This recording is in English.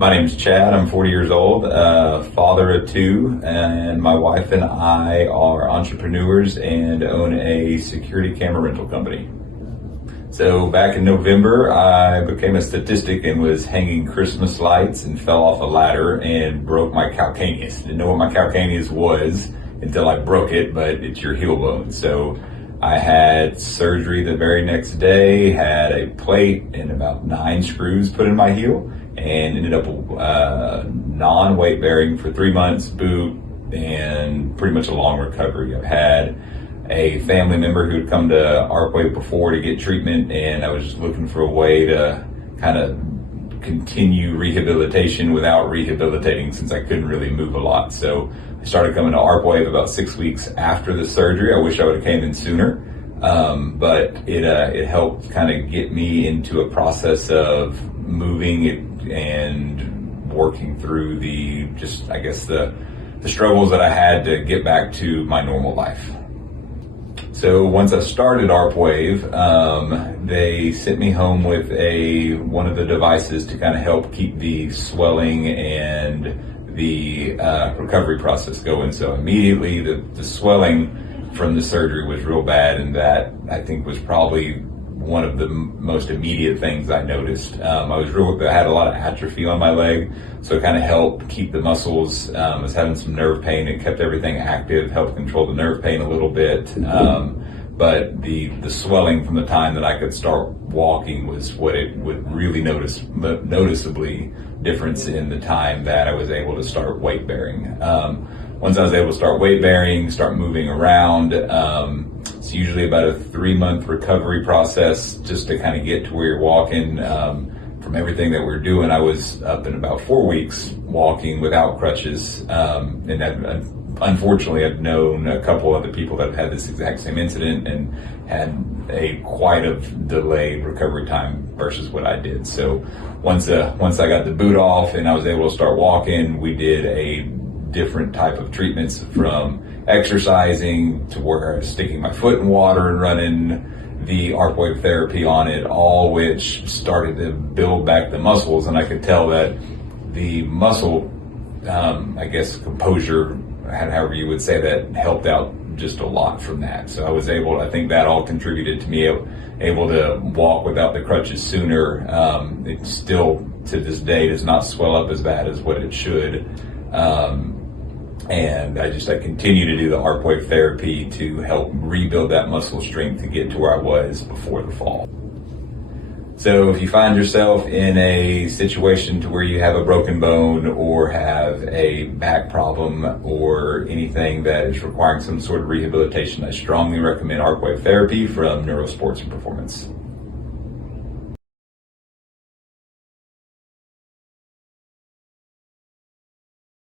My name's Chad. I'm 40 years old, father of two, and my wife and I are entrepreneurs and own a security camera rental company. So back in November, I became a statistic and was hanging Christmas lights and fell off a ladder and broke my calcaneus. Didn't know what my calcaneus was until I broke it, but it's your heel bone. So I had surgery the very next day, had a plate and about 9 screws put in my heel, and ended up non-weight bearing for 3 months, boot, and pretty much a long recovery. I've had a family member who had come to ARPwave before to get treatment, and I was just looking for a way to kind of continue rehabilitation without rehabilitating, since I couldn't really move a lot. So I started coming to ARPwave about 6 weeks after the surgery. I wish I would have came in sooner, but it helped kind of get me into a process of moving and working through the struggles that I had to get back to my normal life. So once I started ARPwave, they sent me home with one of the devices to kind of help keep the swelling and the recovery process going. So immediately the swelling from the surgery was real bad, and that I think was probably one of the most immediate things I noticed. I had a lot of atrophy on my leg, so it kind of helped keep the muscles. I was having some nerve pain. It kept everything active, helped control the nerve pain a little bit. But the swelling from the time that I could start walking was what it would really noticeably difference in the time that I was able to start weight bearing. Once I was able to start weight bearing, start moving around, it's usually about a 3-month recovery process just to kind of get to where you're walking. From everything that we're doing, I was up in about 4 weeks walking without crutches. Unfortunately, I've known a couple other people that have had this exact same incident and had quite a delayed recovery time versus what I did. So once I got the boot off and I was able to start walking, we did a different type of treatments, from exercising to where I was sticking my foot in water and running the ARPwave therapy on it, all which started to build back the muscles. And I could tell that the muscle, composure, however you would say that, helped out just a lot from that. So I think that all contributed to me able to walk without the crutches sooner. It still, to this day, does not swell up as bad as what it should. And I continue to do the ARPwave therapy to help rebuild that muscle strength to get to where I was before the fall. So if you find yourself in a situation to where you have a broken bone or have a back problem or anything that is requiring some sort of rehabilitation, I strongly recommend ARPwave therapy from Neurosports and Performance.